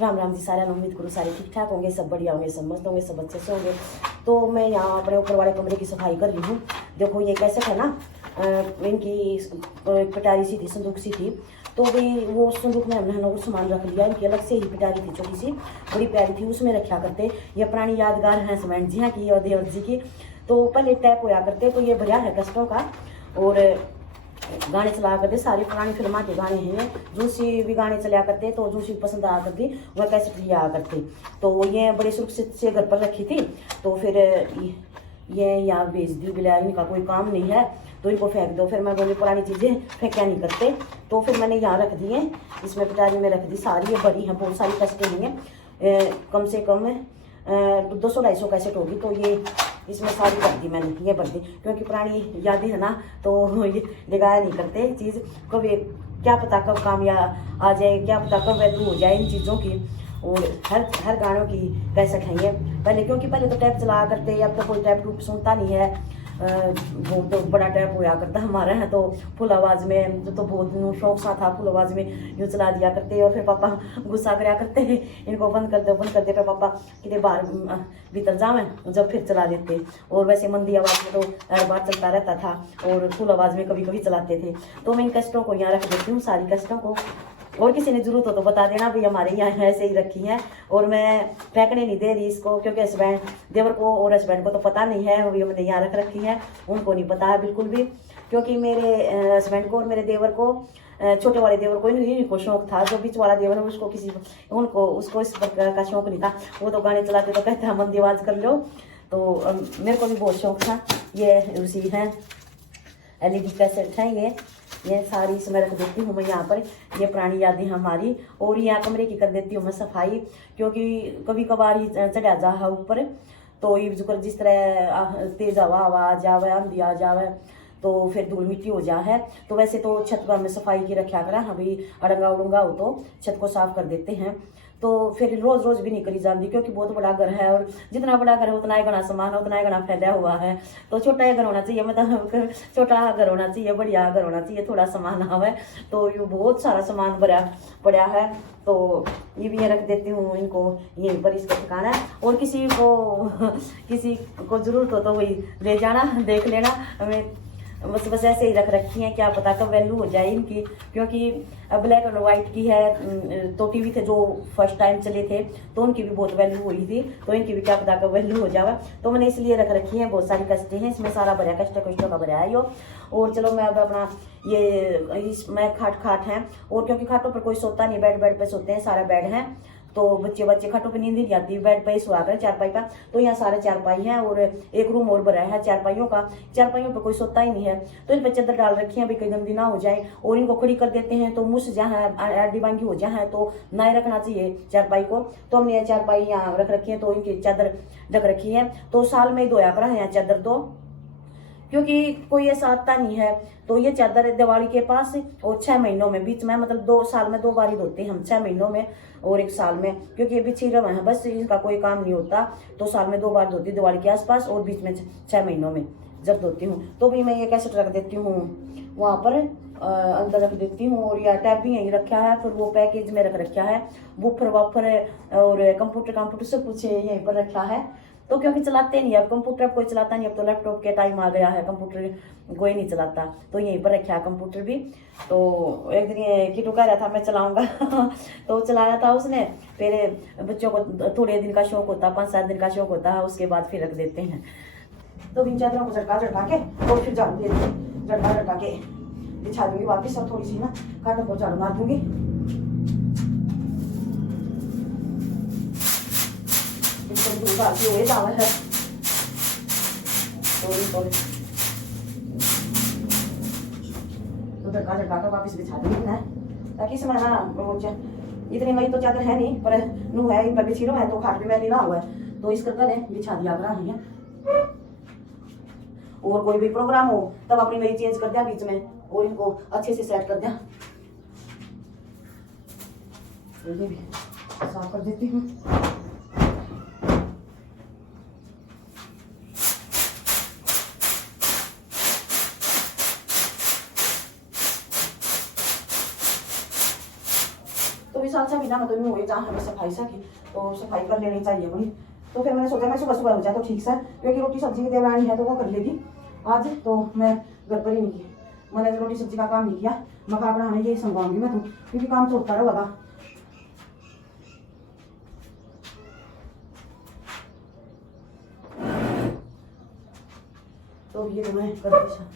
राम राम जी सारा, उम्मीद करूँ सारे ठीक ठाक होंगे, सब बढ़िया होंगे, सब मस्त होंगे, सब अच्छे से होंगे। तो मैं यहाँ अपने ऊपर वाले कमरे की सफाई कर रही हूँ। देखो ये कैसे था ना, इनकी पिटारी सी थी, संदूक सी थी, तो भी वो संदूक में हमने वो सामान रख लिया। इनकी अलग से ही पिटारी थी, छोटी सी बड़ी प्यारी थी, उसमें रखा करते। ये पुरानी यादगार है सीमेंट जी हाँ की और देवर जी की। तो पहले टैप होया करते, तो ये भरिया है कष्टों का। और गाने चला करते, सारी पुरानी फिल्मा के गाने हैं, जूसी भी गाने चला करते, तो जूसी पसंद आया करती, वह कैसे लिया करती। तो ये बड़े सुरक्षित से घर पर रखी थी। तो फिर ये यहाँ भेज दी, बिला इनका कोई काम नहीं है तो इनको फेंक दो। फिर मैं बोली पुरानी चीज़ें फेंका नहीं करते, तो फिर मैंने यहाँ रख दी है, इसमें पिटारी में रख दी। सारी ये बड़ी हैं, बहुत सारी कस्टें नहीं है, कम से कम 200-250 कैसेट होगी। तो ये इसमें सारी भर दी मैंने, ये भर दी, क्योंकि पुरानी यादें है ना, तो ये जगाया नहीं करते चीज़। कभी क्या पता कब काम आ जाए, क्या पता कब वैल्यू हो जाए इन चीज़ों की। और हर गानों की कैसेट है ये पहले, क्योंकि पहले तो टैप चला करते, अब तो कोई टैप टूप सुनता नहीं है। वो तो बड़ा टैप होया करता हमारा है, तो फुल आवाज़ में तो बहुत शौक सा था, फुल आवाज़ में यूँ चला दिया करते। और फिर पापा गुस्सा कराया करते, इनको बंद कर दो बंद कर दे। फिर पापा कितने बाहर भीतर जावें जब फिर चला देते। और वैसे मंदी आवाज़ में तो हर बार चलता रहता था, और फुल आवाज़ में कभी कभी चलाते थे। तो मैं इन कष्टों को यहाँ रख देती हूँ, सारी कष्टों को। और किसी ने जरूरत हो तो बता देना भाई, हमारे यहाँ ऐसे ही रखी हैं। और मैं फेंकने नहीं दे रही इसको, क्योंकि हस्बैंड देवर को और हस्बैंड को तो पता नहीं है, वो हमने यहाँ रख रखी है, उनको नहीं पता है बिल्कुल भी। क्योंकि मेरे हस्बैंड को और मेरे देवर को, छोटे वाले देवर को इनको शौक था। जो बीच वाला देवर है उसको उसको इस प्रकार का शौक नहीं था। वो तो गाने चलाते तो कहते हैं मंदी आवाज़ कर लो। तो मेरे को भी बहुत शौक था। ये उसी है LED कैसेट है, ये सारी इसमें रख देती हूँ मैं यहाँ पर। ये पुरानी यादें हमारी। और यहाँ कमरे की कर देती हूँ मैं सफाई, क्योंकि कभी कभार ही चढ़ा जा है ऊपर, तो ये जिस तरह तेज हवा आ जावे, आंधी आ जावे, तो फिर धूल मिट्टी हो जा है। तो वैसे तो छत पर हमें सफाई की रखा करा, अभी अड़ंगा उड़ंगा हो तो छत को साफ कर देते हैं। तो फिर रोज़ रोज़ भी नहीं करी जाती, क्योंकि बहुत बड़ा घर है, और जितना बड़ा घर है उतना ही घना सामान है, उतना ही घना फैला हुआ है। तो छोटा ही घर होना चाहिए, मतलब छोटा घर होना चाहिए, बढ़िया घर होना चाहिए, थोड़ा सामान आवे। तो ये बहुत सारा सामान भरा पड़ा है, तो ये भी रख देती हूँ इनको यहीं पर, इसका ठिकाना है। और किसी को ज़रूरत हो तो वही ले जाना, देख लेना। हमें बस ऐसे ही रख रखी हैं, क्या पता कब वैल्यू हो जाए इनकी। क्योंकि ब्लैक एंड वाइट की है, तो टीवी थे जो फर्स्ट टाइम चले थे, तो उनकी भी बहुत वैल्यू हुई थी, तो इनकी भी क्या पता कब वैल्यू हो जाएगा। तो मैंने इसलिए रख रखी है। बहुत सारी कस्टें हैं इसमें, सारा भरा कष्टों का भरा है यो। और चलो मैं अब अपना मैं खाट है, और क्योंकि खाटों पर कोई सोता नहीं, बेड पे सोते हैं, सारा बेड है। तो बच्चे खाटों पे नींद नहीं आती, बेड पे ही सोया करें चारपाई का। तो यहाँ सारे चारपाई हैं, और एक रूम और भरा है चारपाइयों का। चारपाइयों पे कोई सोता ही नहीं है, तो इन पर चादर डाल रखी है भाई, कहीं गंदी ना हो जाए। और इनको खड़ी कर देते हैं तो मुँह जहाँ हड्डी बांगी हो जाए, तो ना रखना चाहिए चारपाई को। तो हमने चारपाई यहाँ रख रखी है, तो इनकी चादर ढक रखी है। तो साल में ही धोया करा है यहाँ चादर, तो क्योंकि कोई ऐसा आता नहीं है। तो ये चादर दिवाली के पास और 6 महीनों में, बीच में, मतलब 2 साल में 2 बार ही धोते हैं हम, 6 महीनों में और 1 साल में। क्योंकि ये बिछी रवा है, बस इनका कोई काम नहीं होता, तो साल में 2 बार धोती, दिवाली के आसपास और बीच में 6 महीनों में जब धोती हूँ। तो भी मैं ये कैसेट रख देती हूँ वहाँ पर, अंदर रख देती हूँ। और यह टैब भी यहीं रखा है, फिर वो पैकेज में रख रखा है, वूफर वाफर और कंप्यूटर सब कुछ यहीं पर रखा है। तो क्योंकि चलाते नहीं, अब कंप्यूटर कोई चलाता नहीं, अब तो लैपटॉप के टाइम आ गया है, कंप्यूटर कोई नहीं चलाता, तो यहीं पर रखा है कंप्यूटर भी। तो एक दिन ये किटू कह रहा था मैं चलाऊंगा तो चलाया था उसने। फिर बच्चों को थोड़े दिन का शौक होता, 5-7 दिन का शौक होता है, उसके बाद फिर रख देते हैं। तो इन चादरों को झटका के और फिर झाड़ू दे दूँगी, झटका के बिछा दूंगी वापिस, और थोड़ी सी ना खाटों को झाड़ू मार दूंगी। हुए दावत है, तो झटका कर वापिस बिछा दूंगी ना, ताकि इसमें ना इतनी मई तो चादर है नहीं, पर नू है इन पर बिछी है, तो खाट भी मैंने ना हुआ है, तो इस करके बिछा दिया करा है। और कोई भी प्रोग्राम हो तब अपनी नई चेंज कर दिया बीच में, और इनको अच्छे से सेट कर दिया। तो ये भी साफ कर देती हूँ। तो भी साफ 5-6 महीना मतलब हुए जहाँ हमें सफाई सा की, तो सफाई कर लेनी चाहिए अपनी। तो फिर मैंने सोचा मैं सुबह सुबह हो जाए तो ठीक सा, क्योंकि रोटी सब्जी की देवरानी है तो वो कर लेगी आज, तो मैं घर पर ही नहीं की, मैंने रोटी सब्जी का काम नहीं किया। मखा बनाने ये संभालूंगी मैं, तो क्योंकि काम तो होता रहेगा। तो ये तो मैं कर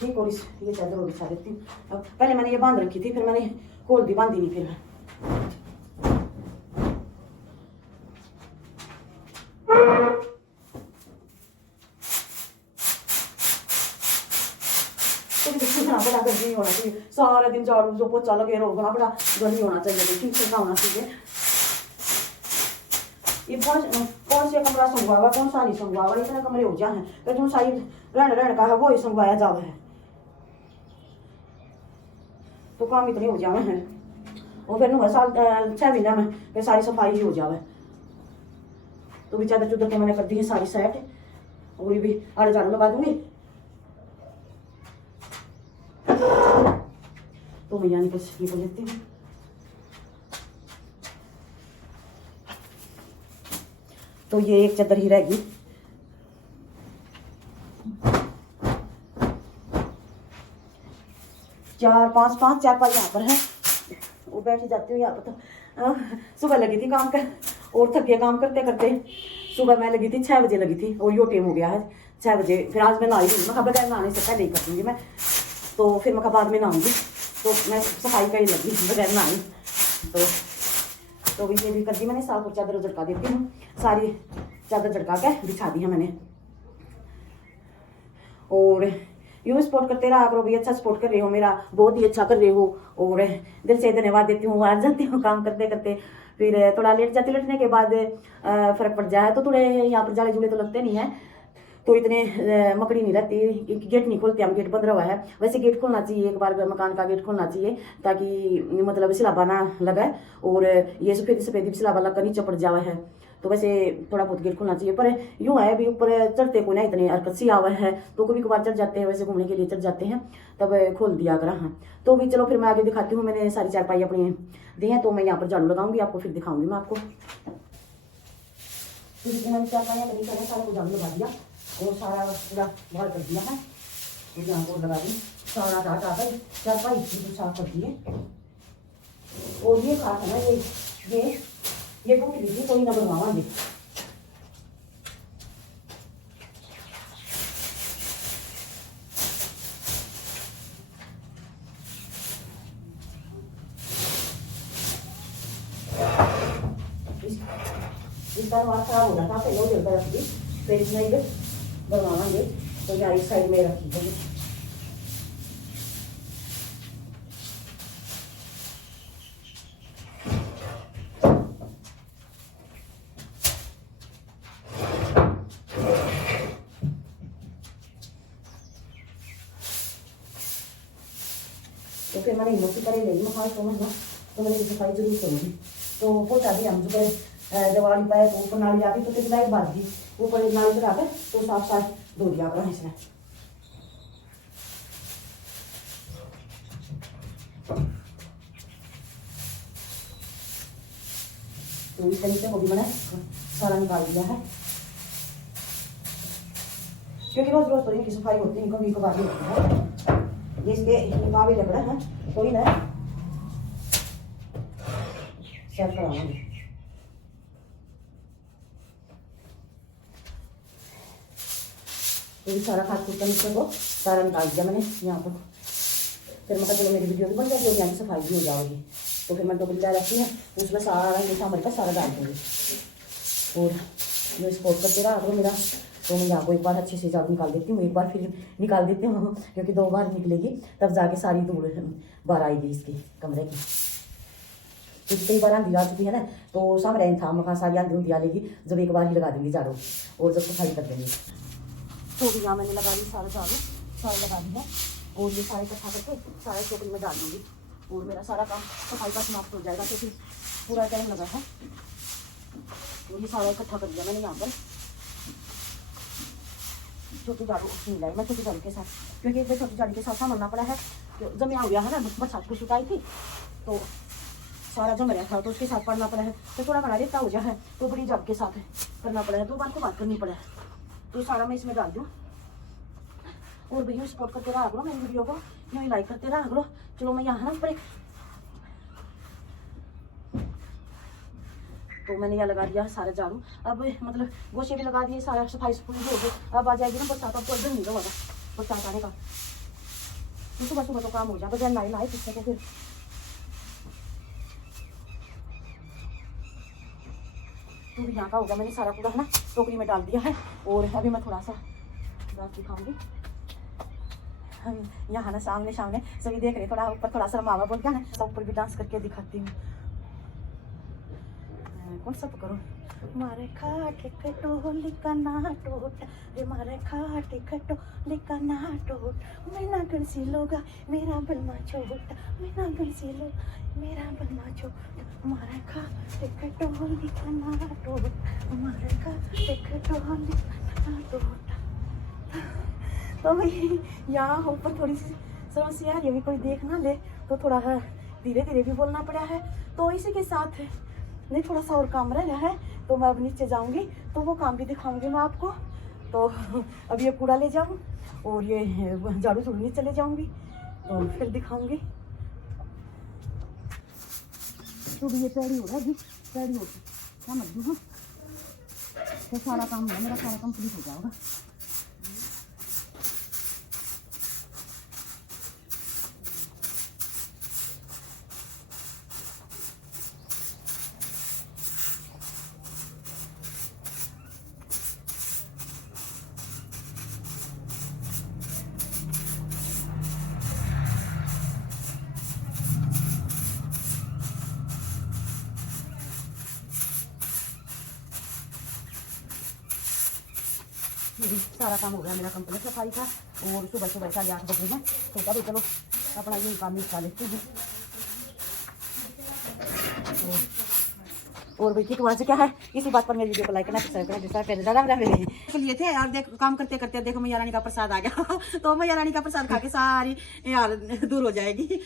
ठीक, और इस ये चादर और बिछा देती हूँ। अब पहले मैंने ये बांध रखी थी, फिर मैंने खोल दी, बांधी नहीं फिर मैं। बड़ा गर्मी होना चाहिए, सारा दिन झाड़ू जो पोछा लगे रहोगा, बड़ा गर्मी होना चाहिए, ठीक से होना चाहिए। ये कौन से कमरा संगवा हुआ, कौन सा नहीं संगवा हुआ, इतने कमरे हो जाए हैं तो जो शायद रहने का है वो ही संगवाया जावा है, तो काम इतने हो जावे हैं। और फिर 6 महीने में फिर सारी सफाई ही हो जावे। तो भी चादर चुदर के मैंने कर दी है सारी सेट, और ये भी आड़े झाड़ू लगा दूंगी। तो मैं यहाँ निकल लेती हूँ। तो ये एक चादर ही रहेगी। चार पाँच यहाँ पर है, वो बैठी जाती हूँ यहाँ पर। तो सुबह लगी थी काम कर, और थक गया काम करते करते। सुबह मैं लगी थी 6 बजे लगी थी, और यो टाइम हो गया है 6 बजे। फिर आज मैं नहाई नहीं, मैं बगैर नहाने से पहले ही कर दूँगी मैं, तो फिर मैं बाद में नहाऊंगी। तो मैं सफाई का ही लगी बगैर नहाई। तो ये भी कर दी मैंने, साफ और चादर झटका देती हूँ। सारी चादर झटका के बिछा दी है मैंने। और यूँ सपोर्ट करते रहा करो भाई, अच्छा सपोर्ट कर रहे हो मेरा, बहुत ही अच्छा कर रहे हो, और दिल से धन्यवाद देती हूँ। हार जाती हूँ काम करते करते, फिर थोड़ा लेट जाती, लेटने के बाद फर्क पड़ जाए तो थोड़े यहाँ पर जाले जुले तो लगते नहीं है, तो इतने मकड़ी नहीं रहती। गेट नहीं खोलते हम, गेट बंद रहा है। वैसे गेट खोलना चाहिए, एक बार मकान का गेट खोलना चाहिए, ताकि मतलब सिलाबा ना लगा, और ये सफेदी सिलाबा लग कर नीचे पड़ जावा है। तो वैसे थोड़ा बहुत गेट खोलना चाहिए, पर यूँ है भी ऊपर चढ़ते को ना इतने हरकत सी आवा है, तो कभी कभार चढ़ जाते हैं, वैसे घूमने के लिए चढ़ जाते हैं, तब खोल दिया करा। हाँ तो भी चलो, फिर मैं आगे दिखाती हूँ। मैंने सारी चारपाई अपनी दी हैं, तो मैं यहाँ पर झाड़ू लगाऊंगी, आपको फिर दिखाऊंगी मैं आपको। मैंने चारपाइयाँ करी करने सारे को झाड़ू लगा दिया, और सारा पूरा बाहर कर दिया है। तो यहाँ को लगा दी, सारा डाट आकर चारपाई साफ कर दिए। और ये खास है ना, ये टूट ली थी, कोई ना बनवाएंगे। इसका बात खराब हो रहा था, पहले उधर पर रख दी, फिर इसमें इधर बनवाएंगे। तो यहाँ इस साइड में रखी है। तो फिर मैंने हिम्मत की करे लेगी मैं तो मैं तो मैंने सफाई जरूर करूँगी। तो पोछा भी हम जो करे जब आड़ी पाए तो ऊपर नाली जाती, तो फिर लाइट बात दी ऊपर नाली पर आकर तो साफ साफ धो दिया करा इसने। तो इस तरीके को भी मैंने सारा निकाल दिया है, क्योंकि रोज रोज तो इनकी सफाई होती है, कभी कभार होती है। जिसके निकाबे लग रहा है कोई ना शेयर कराऊंगी। तो सारा खाद कूद नीचे को सारा निकाल दिया मैंने यहाँ पर। फिर मैं चलो मेरी वीडियो भी बन जाएगी और यहाँ की सफाई भी हो जाएगी। तो फिर मैं तो बिल्ला रखी है, उसमें सारा ये सामान का सारा डाल दूँगी। और जो सपोर्ट करते रहा करो मेरा। तो मैं यहाँ को एक बार अच्छे से झाड़ू निकाल देती हूँ, एक बार फिर निकाल देती हूँ, क्योंकि 2 बार निकलेगी तब जाके सारी धूल बाहर आएगी इसकी कमरे की। क्योंकि कई बार आंधी आ चुकी है ना, तो सामने था मकान सारी आंधी उंधी आ लेगी, जब एक बार ही लगा देंगे झाड़ू और जब सफाई कर देंगे। तो भी यहाँ मैंने लगा दी सारा झाड़ू, सारा लगा दी है, और ये सारे इकट्ठा करके सारे टोकरी में डाल दूँगी, और मेरा सारा काम सफाई का समाप्त हो जाएगा, क्योंकि पूरा टाइम लगा है। तो ये सारा इकट्ठा कर दिया मैंने यहाँ पर। छोटी झाड़ू नहीं लाई मैं छोटी झाड़ू के साथ, क्योंकि एक छोटी झाड़ू के साथ सामना पड़ा है, जब यहाँ हुआ है ना बरसात को सुखाई थी, तो सारा जम रहा था तो उसके साथ पढ़ना पड़ा है, तो थोड़ा बना देता हो जा है तो बड़ी जब के साथ करना पड़ा है, 2 बार को बात करनी पड़ा है, तो सारा मैं इसमें डाल दूँ। और भैया सपोर्ट करते रहा करो मेरी वीडियो को, यूँ लाइक करते रहा करो। चलो मैं यहाँ ना ऊपर तो मैंने यहाँ लगा दिया सारा झाड़ू, अब मतलब गोशे भी लगा दिए, सारा सफाई सफाई हो गई। अब आ जाएगी ना बरसात, अब तो इधर नहीं होगा बरसात आने का, तो सुबह सुबह तो काम हो जाए, बगैर नहाए किससे को फिर। तो भी यहाँ का होगा, मैंने सारा कूड़ा है ना टोकरी में डाल दिया है। और अभी मैं थोड़ा सा डांस दिखाऊंगी, यहाँ ना सामने सामने सभी देख रहे, थोड़ा ऊपर थोड़ा सा मामा बोल गया ना, सब ऊपर भी डांस करके दिखाती हूँ। कौन सा करो मारे खाटे खटोली का ना टोट रे, मारे खाटे खटोली का ना टोट, मैं ना गण सी लोगा मेरा बलमा छोटा, मैं ना गण सी लोगा मेरा बलमा छोटा, मारे खाटे खटोली का ना टोट, मारे खाटे खटोली का ना टोट। तो भाई यहाँ ऊपर थोड़ी सी समस्या है, ये भी कोई देख ना ले तो थोड़ा है धीरे धीरे भी बोलना पड़ा है। तो इसी के साथ नहीं थोड़ा सा और काम रह गया है, तो मैं अब नीचे जाऊंगी तो वो काम भी दिखाऊंगी मैं आपको। तो अब ये कूड़ा ले जाऊं और ये झाड़ू झुड़ने चले जाऊंगी तो फिर दिखाऊंगी। तो भी ये पैड़ी हो रहा है जी, पैड़ी हो क्या मत दूँ, तो सारा काम है मेरा, सारा कंप्लीट हो जाएगा। सारा काम हो गया मेरा कंप्लीट सफाई का, और सुबह सुबह 8:30 बजे हैं, तो तभी चलो अपना ये काम निपटा लेते हैं। और भाई की से क्या है, इसी बात पर मेरी वीडियो को लाइक करना, सब्सक्राइब करना, जैसा पहले ज़्यादा मेरे लिए थे यार। देख काम करते करते देखो मैया रानी का प्रसाद आ गया तो मैया रानी का प्रसाद खा के सारी यार दूर हो जाएगी।